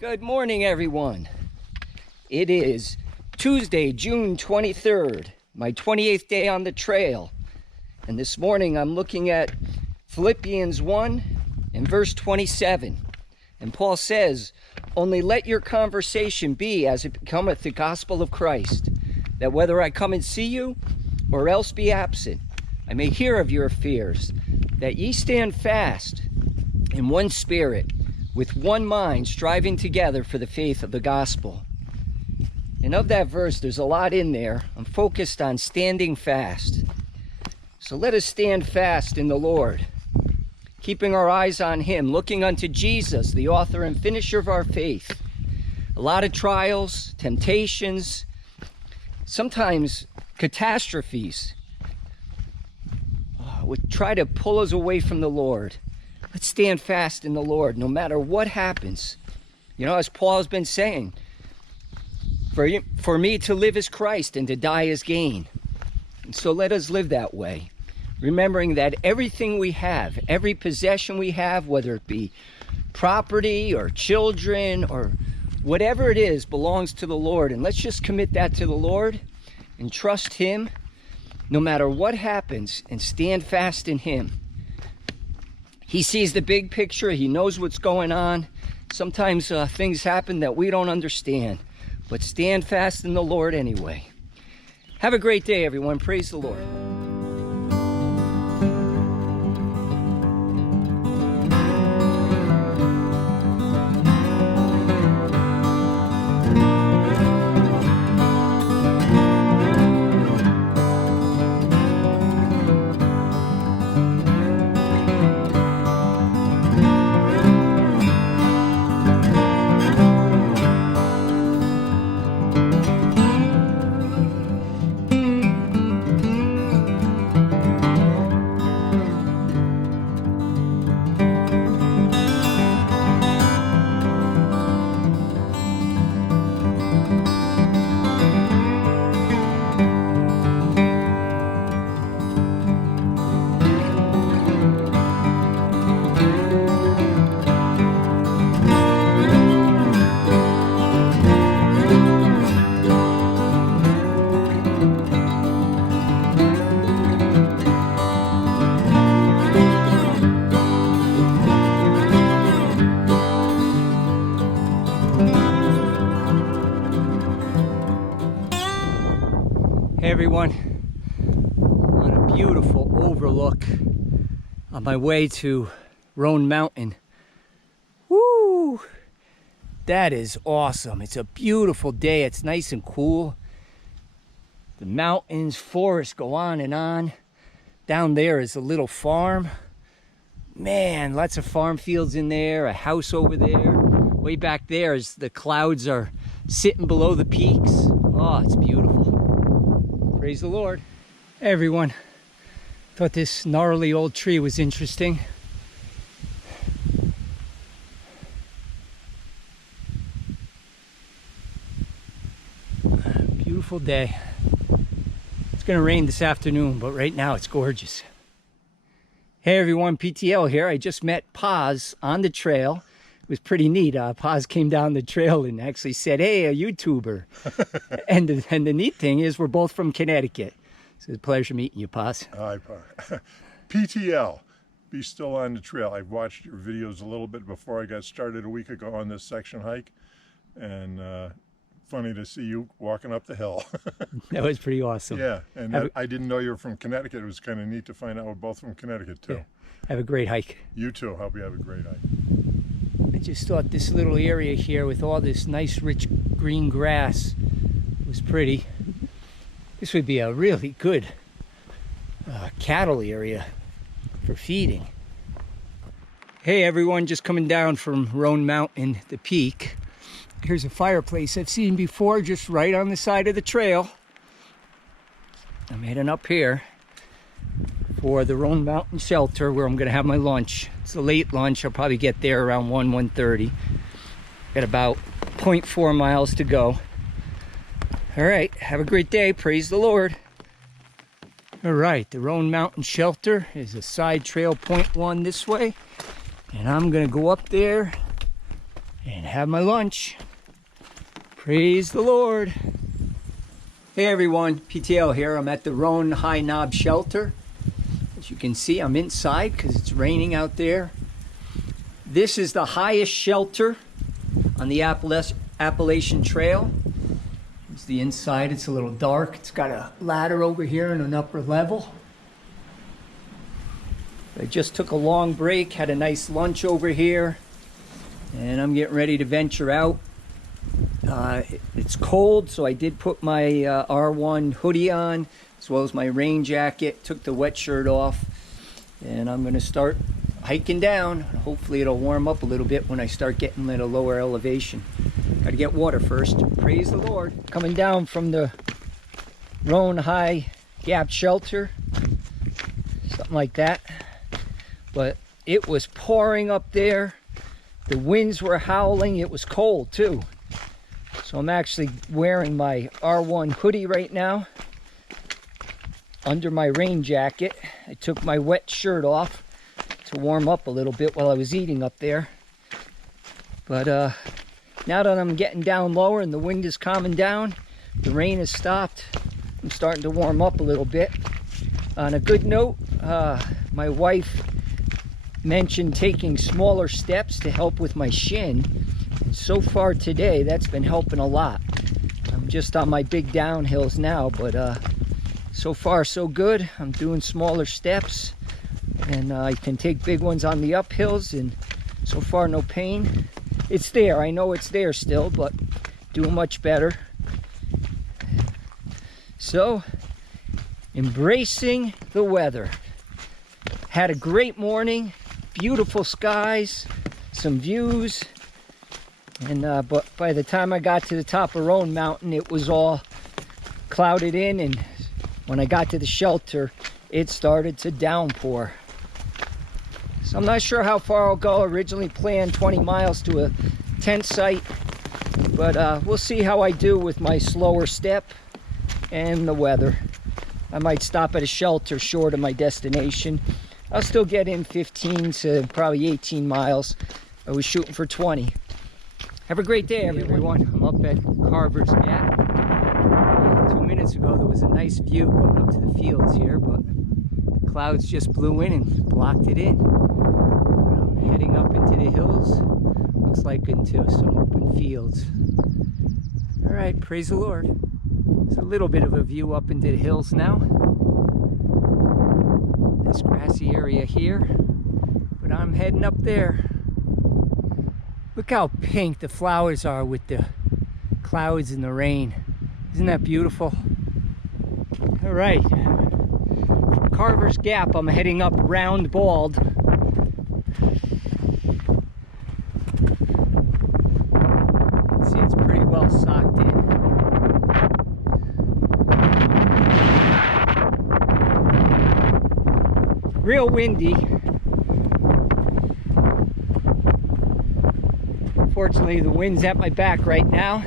Good morning, everyone. It is Tuesday, June 23rd, my 28th day on the trail. And this morning I'm looking at Philippians 1 and verse 27. And Paul says, "Only let your conversation be as it becometh the gospel of Christ, that whether I come and see you or else be absent, I may hear of your affairs, that ye stand fast in one spirit, with one mind, striving together for the faith of the gospel." And of that verse, there's a lot in there. I'm focused on standing fast. So let us stand fast in the Lord, keeping our eyes on Him, looking unto Jesus, the author and finisher of our faith. A lot of trials, temptations, sometimes catastrophes would try to pull us away from the Lord. Let's stand fast in the Lord no matter what happens. You know, as Paul has been saying, for me to live is Christ and to die is gain. And so let us live that way, remembering that everything we have, every possession we have, whether it be property or children or whatever it is, belongs to the Lord. And let's just commit that to the Lord and trust Him no matter what happens and stand fast in Him. He sees the big picture. He knows what's going on. Sometimes things happen that we don't understand, but stand fast in the Lord anyway. Have a great day, everyone. Praise the Lord. Hey everyone, on a beautiful overlook on my way to Roan Mountain. Woo! That is awesome. It's a beautiful day. It's nice and cool. The mountains, forests go on and on. Down there is a little farm. Man, lots of farm fields in there, a house over there. Way back there is the clouds are sitting below the peaks. Oh, it's beautiful. Praise the Lord. Hey everyone, thought this gnarly old tree was interesting. Beautiful day. It's gonna rain this afternoon, but right now it's gorgeous. Hey everyone, PTL here. I just met Paz on the trail. It was pretty neat. Paz came down the trail and actually said, "Hey, a YouTuber." and the neat thing is we're both from Connecticut. So it's a pleasure meeting you, Paz. Hi, Paz. PTL, be still on the trail. I've watched your videos a little bit before I got started a week ago on this section hike. And funny to see you walking up the hill. That was pretty awesome. Yeah, and I didn't know you were from Connecticut. It was kind of neat to find out we're both from Connecticut too. Yeah. Have a great hike. You too. Hope you have a great hike. I just thought this little area here with all this nice rich green grass was pretty. This would be a really good cattle area for feeding. Hey everyone, just coming down from Roan Mountain, the peak. Here's a fireplace I've seen before, just right on the side of the trail. I'm heading up here for the Roan Mountain shelter where I'm gonna have my lunch. It's a late lunch. I'll probably get there around 1:30. Got about 0.4 miles to go. All right, have a great day. Praise the Lord. All right, the Roan Mountain shelter is a side trail, 0.1 this way. And I'm gonna go up there and have my lunch. Praise the Lord. Hey everyone, PTL here. I'm at the Roan High Knob Shelter. As you can see, I'm inside because it's raining out there. This is the highest shelter on the Appalachian Trail. It's the inside. It's a little dark. It's got a ladder over here and an upper level. I just took a long break, had a nice lunch over here, and I'm getting ready to venture out. It's cold, so I did put my R1 hoodie on, as well as my rain jacket, took the wet shirt off, and I'm going to start hiking down. Hopefully it'll warm up a little bit when I start getting at a lower elevation. Got to get water first. Praise the Lord. Coming down from the Roan High Gap Shelter, something like that. But it was pouring up there. The winds were howling. It was cold too. So I'm actually wearing my R1 hoodie right now under my rain jacket. I took my wet shirt off to warm up a little bit while I was eating up there. But now that I'm getting down lower and the wind is calming down, the rain has stopped, I'm starting to warm up a little bit. On a good note, my wife mentioned taking smaller steps to help with my shin. And so far today, that's been helping a lot. I'm just on my big downhills now, but so far so good. I'm doing smaller steps, and I can take big ones on the uphills, and so far no pain. It's there, I know it's there still, but doing much better. So, embracing the weather. Had a great morning, beautiful skies, some views, and but by the time I got to the top of Roan Mountain, it was all clouded in, and when I got to the shelter, it started to downpour. So I'm not sure how far I'll go. Originally planned 20 miles to a tent site, but we'll see how I do with my slower step and the weather. I might stop at a shelter short of my destination. I'll still get in 15 to probably 18 miles. I was shooting for 20. Have a great day, everyone. I'm up at Carver's Gap. 2 minutes ago, there was a nice view going up to the fields here, but the clouds just blew in and blocked it in. I'm heading up into the hills. Looks like into some open fields. All right, praise the Lord. There's a little bit of a view up into the hills now. Nice grassy area here, but I'm heading up there. Look how pink the flowers are with the clouds and the rain. Isn't that beautiful? All right, from Carver's Gap, I'm heading up Round Bald. See, it's pretty well socked in. Real windy. Fortunately, the wind's at my back right now,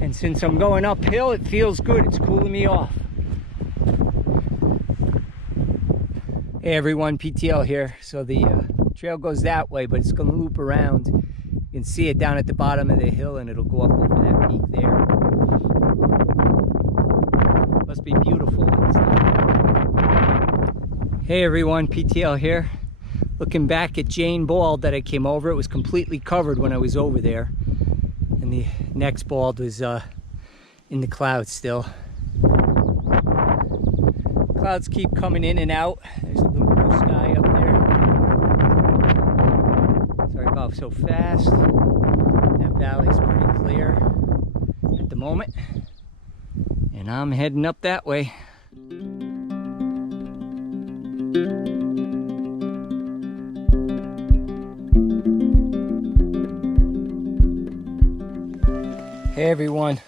and since I'm going uphill, it feels good. It's cooling me off. Hey everyone, PTL here. So the trail goes that way, but it's going to loop around. You can see it down at the bottom of the hill, and it'll go up over that peak there. Must be beautiful. Hey everyone, PTL here. Looking back at Jane Bald that I came over. It was completely covered when I was over there. And the next bald was in the clouds still. Clouds keep coming in and out. There's a little blue sky up there. Sorry about so fast. That valley's pretty clear at the moment. And I'm heading up that way. Hey everyone,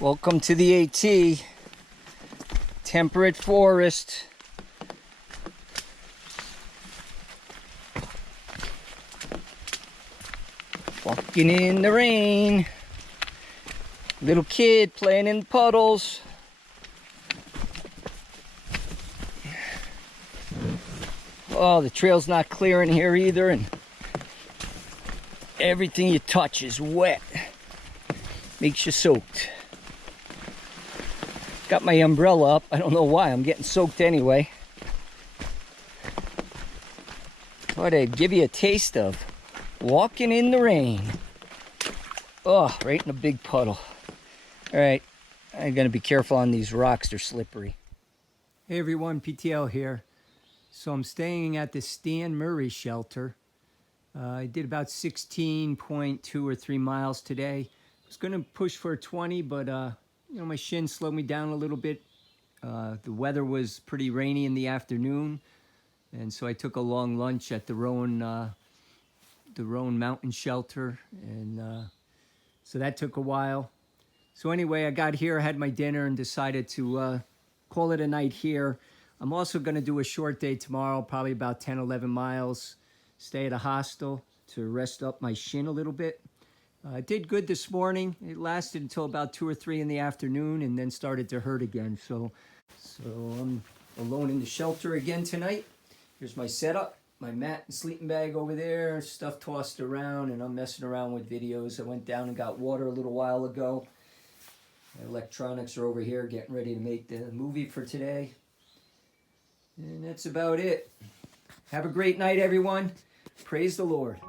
welcome to the AT, temperate forest. Walking in the rain, little kid playing in puddles. Oh, the trail's not clear in here either, and Everything you touch is wet. Makes you soaked. Got my umbrella up. I don't know why. I'm getting soaked anyway. Thought I'd give you a taste of walking in the rain. Oh, right in a big puddle. All right, I'm gonna be careful on these rocks. They're slippery. Hey everyone, PTL here. So I'm staying at the Stan Murray shelter. I did about 16.2 or 3 miles today. I was gonna push for 20, but you know, my shin slowed me down a little bit. The weather was pretty rainy in the afternoon, and so I took a long lunch at the Roan Mountain Shelter, and so that took a while. So anyway, I got here, I had my dinner, and decided to call it a night here. I'm also going to do a short day tomorrow, probably about 10, 11 miles. Stay at a hostel to rest up my shin a little bit. I did good this morning. It lasted until about 2 or 3 in the afternoon and then started to hurt again. So I'm alone in the shelter again tonight. Here's my setup. My mat and sleeping bag over there, stuff tossed around, and I'm messing around with videos. I went down and got water a little while ago. My electronics are over here getting ready to make the movie for today. And that's about it. Have a great night, everyone. Praise the Lord.